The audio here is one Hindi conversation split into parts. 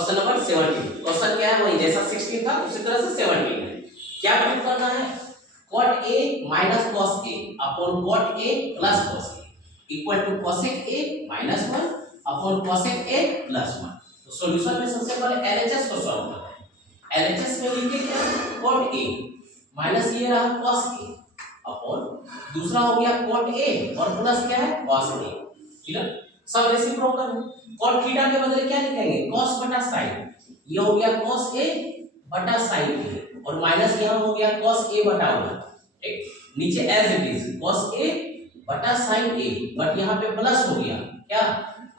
Question number 17। क्वेश्चन क्या है, वही जैसा 16 था उसी तरह से 17 है। क्या प्रूव करना है, cot a minus cos a upon cot a plus cos a equal to cosec a minus 1 upon cosec a plus 1। तो सॉल्यूशन में सबसे पहले LHS को सॉल्व करते हैं। LHS में लिखिए क्या, cot a माइनस ये रहा cos a अपॉन दूसरा हो गया cot a और प्लस क्या है cos a। ठीक है, सब रेसिप्रोकल है। cot थीटा के बदले क्या लिखेंगे, cos बटा sin। ये हो गया cos a बटा sin a और माइनस यहां हो गया cos a बटा 1। ठीक, नीचे as it is cos a बटा sin a बट यहां पे प्लस हो गया क्या,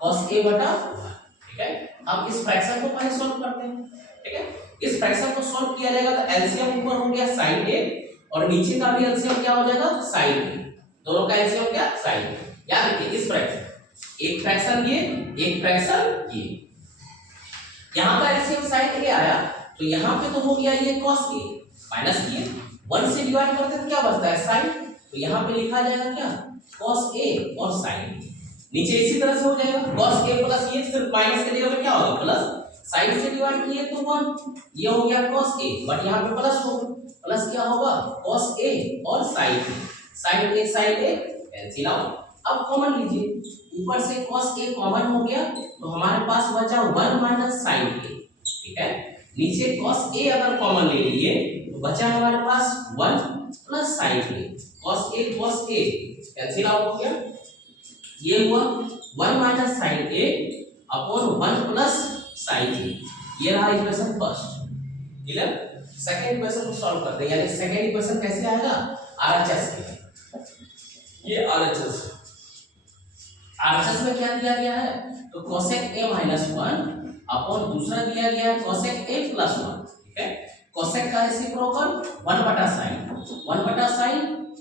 cos a बटा 1। ठीक है, अब इस फ्रैक्शन को पहले सॉल्व करते हैं। ठीक है, इस फ्रैक्शन को सॉल्व किया जाएगा तो एलसीएम ऊपर हो गया sin a और नीचे का भी एलसीएम क्या हो जाएगा sin a। दोनों का एलसीएम क्या sin a। याद रखिए इस फ्रैक्शन, एक फ्रैक्शन ये एक फ्रैक्शन ये, यहां पर एलसीएम sin a आया तो यहां पे तो हो गया ये cos a माइनस ये 1 से डिवाइड करते तो क्या बचता है sin। तो यहां पे लिखा जाएगा क्या cos a और sin a। नीचे इसी तरह से हो जाएगा cos a प्लस ये सिर्फ माइनस के जगह पे क्या होगा प्लस, sin से डिवाइड किए तो 1, ये हो गया cos a बट यहां पे प्लस होगा, प्लस क्या होगा cos a और sin a, sin a cancel out. अब कॉमन लीजिए, ऊपर से cos a कॉमन हो गया तो हमारे पास बचा 1 माइनस sin a। ठीक है, नीचे cos a अगर कॉमन ले लिए तो बचा हमारे पास 1 plus sin a, cos a cancel out हो गया। ये हुआ 1 minus sin a upon 1 plus sin a। ये रहा equation first. Clear, second equation को सॉल्व करते हैं। यानी सेकंड इक्वेशन कैसे आएगा, आरएचएस के, ये आरएचएस में क्या दिया गया है तो cosec a minus 1 अपॉन दूसरा दिया गया है cosec a plus 1। ठीक है, cosec का रेसिप्रोकल 1 बटा sin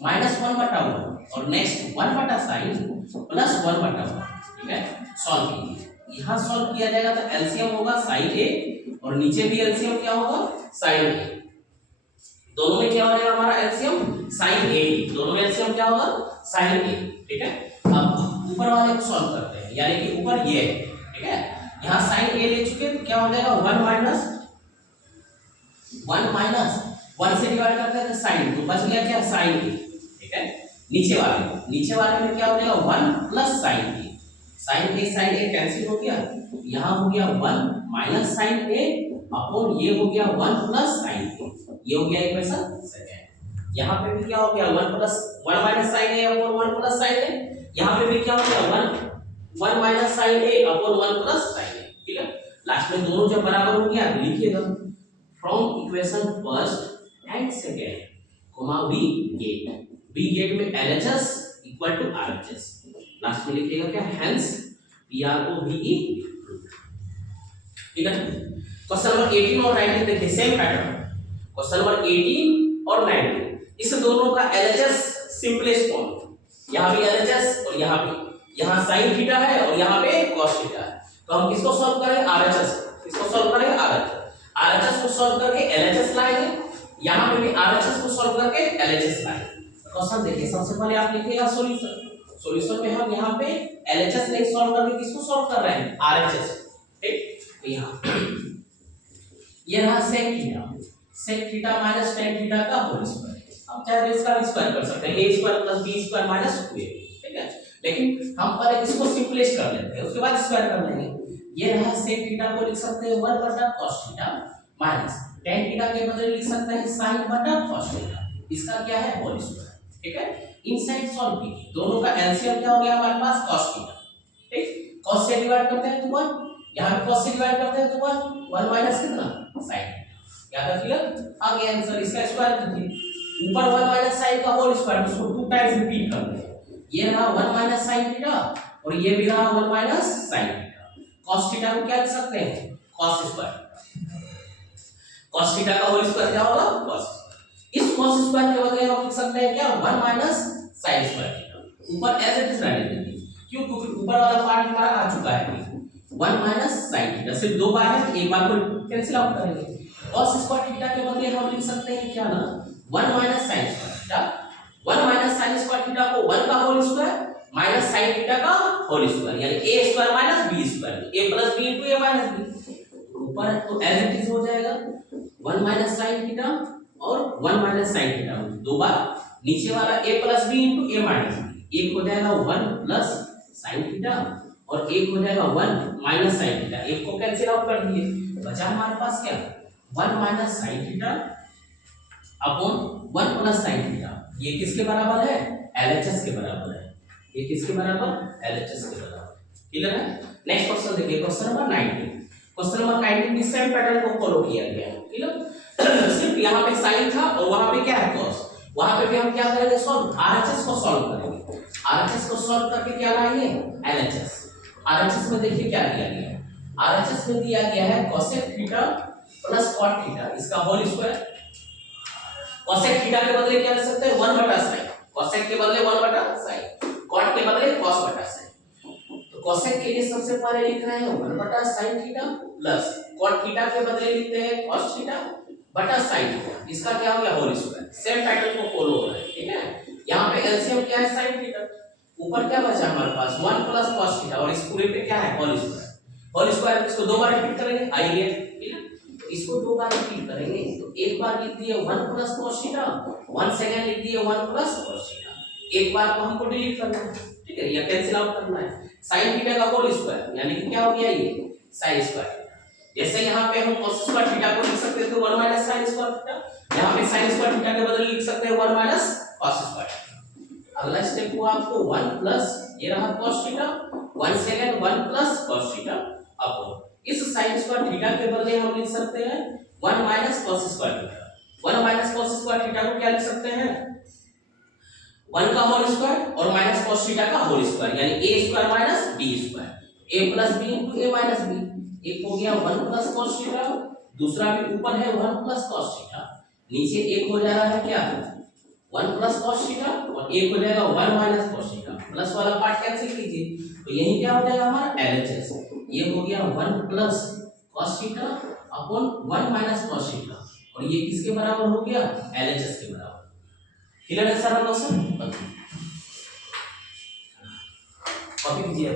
माइनस 1 बटा 1 और नेक्स्ट 1 बटा sin प्लस 1 बटा 1। ठीक है, सॉल्व कीजिए, यहां सॉल्व किया जाएगा तो एलसीएम होगा sin a और नीचे भी एलसीएम क्या होगा sin a। दोनों में क्या हो जाएगा हमारा एलसीएम sin a, दोनों में एलसीएम क्या होगा sin a। ठीक है, अब ऊपर वाले को सॉल्व करते हैं, यानी कि ऊपर ये है। ठीक है, यहां sin a ले चुके तो क्या हो जाएगा 1 माइनस 1 से डिवाइड करते हैं तो sin, तो बच गया क्या sin a। ठीक है, नीचे वाले में क्या हो जाएगा 1 प्लस sin a कैंसिल हो गया, यहां हो गया 1 माइनस sin a अपॉन ये हो गया 1 प्लस sin a। ये हो गया इक्वेशन सेकंड। यहां पे भी क्या हो गया 1 minus sin a upon 1 plus sin a, यहां पे भी क्या हो गया 1 minus sin a upon 1 plus sin a। ठीक है, लास्ट में दोनों जब बराबर हो गया तो लिखिएगा from equation first and second comma b get में LHS equal to RHS, last में लिखिएगा क्या हेंस PROVE। ठीक है, क्वेश्चन नंबर 18 और 19 देखिए सेम पैटर्न। क्वेश्चन नंबर 18 और 19 इस दोनों का LHS सिंपलेस्ट फॉर्म, यहां भी LHS और यहां भी, यहां sin थीटा है और यहां पे cos थीटा है। तो हम किसको सॉल्व करेंगे RHS, किसको सॉल्व करेंगे RHS को सॉल्व करके LHS लाएंगे, यहां पे भी RHS को सॉल्व करके LHS लाएंगे। क्वेश्चन देखिए, सबसे पहले आप लिखिएगा सॉल्यूशन में हम यहां पे LHS नहीं सॉल्व करके किसको सॉल्व कर रहे हैं RHS। ठीक, तो यहां ये रहा sec theta minus tan theta का होल स्क्वायर। अब चाहे इसका स्क्वायर कर सकते हैं a square plus b square minus 2a। ठीक है, लेकिन हम पहले इसको सिंपलेस्ट कर लेते हैं उसके बाद स्क्वायर कर लेंगे। ये रहा sec थीटा को लिख सकते हैं 1 बटा cos theta minus tan theta के बदले लिख सकते हैं sin बटा cos थीटा, इसका क्या है होल स्क्वायर। ठीक है, इनसाइड सॉल्व कीजिए, दोनों का एलसीएम क्या हो गया हमारे पास cos थीटा। ठीक, cos से डिवाइड करते हैं तो 1, यहां पे cos से डिवाइड करते हैं तो 1 माइनस कितना sin। याद रखिएगा, आ गया आंसर, इसका स्क्वायर कीजिए, ऊपर 1 माइनस sin का होल स्क्वायर, उसको 2 टाइम्स रिपीट कर दें। ये रहा 1 माइनस sin थीटा और ये भी रहा 1 minus sin theta. cos theta को क्या लिख सकते हैं cos स्क्वायर, cos थीटा का होल स्क्वायर क्या होगा cos। इस cos स्क्वायर के बदले हम लिख सकते हैं क्या 1 माइनस sin स्क्वायर थीटा, ऊपर एज इट इज रहने देंगे क्यों, क्योंकि ऊपर वाला पार्ट हमारा आ चुका है 1 माइनस sin थीटा, सिर्फ दो बार है, एक बार को कैंसिल आउट करेंगे। cos स्क्वायर थीटा के बदले हम लिख सकते हैं क्या ना 1 minus sin square theta, 1 minus sin square theta को 1 का whole square minus sin theta का होल स्क्वायर, यानी a square minus b square, a plus b into a minus b। ऊपर तो एज इट इज हो जाएगा 1 माइनस साइन थीटा और 1 माइनस साइन थीटा, दो बार नीचे वाला a plus B into A minus B, एक हो जाएगा 1 प्लस साइन थीटा और एक हो जाएगा 1 माइनस साइन थीटा, एक को कैंसिल आउट कर दिए, बचा हमारे पास क्या 1 minus sine theta upon 1 plus sine theta. ये किसके बराबर है LHS के बराबर है, ये किसके बराबर LHS के बराबर। क्लियर है। नेक्स्ट क्वेश्चन देखिए, क्वेश्चन नंबर 19। क्वेश्चन नंबर 19 भी सेम पैटर्न को फॉलो किया गया है। क्लियर। सिर्फ यहाँ पे साइन था और वहां पे क्या है cos, वहां पे भी हम क्या करेंगे सॉल्व, RHS को सॉल्व करेंगे। RHS को सॉल्व करके क्या लाएंगे LHS। RHS में देखिए क्या दिया गया है, RHS में दिया गया है cosec theta plus cot theta, इसका होल स्क्वायर। cosec थीटा के बदले क्या लिख सकते हैं 1 बटा sin, cosec के बदले 1 बटा sin, cot के बदले cos बटा sin। तो cosec के लिए सबसे पहले लिख रहे हैं 1 बटा sin theta plus cot theta के बदले लिखते हैं cos थीटा बटा sin थीटा, इसका क्या हो गया होल स्क्वायर। सेम पैटर्न को फॉलो हो रहा है। ठीक है। यहाँ पे एलसीएम क्या है sin थीटा, ऊपर क्या बचा हमारे पास 1 प्लस cos थीटा और इस पूरे पे क्या है होल स्क्वायर। होल स्क्वायर इसको दो बार रिपीट करेंगे, आइए ठीक है, तो इसको दो बार रिपीट करेंगे तो एक बार लिख दिए 1 प्लस cos थीटा, 1 सेकंड लिख दिए 1 प्लस cos थीटा, एक बार को हमको डिलीट करना है, ठीक है, या कैंसिल आउट करना है। sin थीटा का होल स्क्वायर यानी कि क्या हो गया ये sin स्क्वायर थीटा। जैसे यहाँ पे हम cos स्क्वायर थीटा को लिख सकते थे 1 माइनस sin स्क्वायर थीटा, यहाँ पे sin स्क्वायर थीटा के बदले लिख सकते हैं 1 माइनस cos स्क्वायर थीटा। अगला स्टेप हुआ आपको 1 प्लस ये रहा cos theta, 1 second 1 plus cos theta upon इस sin स्क्वायर थीटा के बदले हम लिख सकते हैं 1 minus cos square theta. 1 minus cos square theta को क्या लिख सकते हैं 1 का होल स्क्वायर और माइनस cos थीटा का होल स्क्वायर यानी a square minus b square, a plus b into a minus b। एक हो गया 1 प्लस cos थीटा, दूसरा भी ऊपर है 1 प्लस cos थीटा, नीचे एक हो जा रहा है क्या 1 प्लस cos थीटा और एक हो जाएगा 1 माइनस cos थीटा, प्लस वाला पार्ट कैंसिल कीजिए तो यही क्या हो जाएगा हमारा LHS। ये हो गया 1 plus cos theta upon 1 minus cos theta और ये किसके बराबर हो गया LHS के बराबर। क्लियर है सारा क्वेश्चन, कॉपी कीजिए।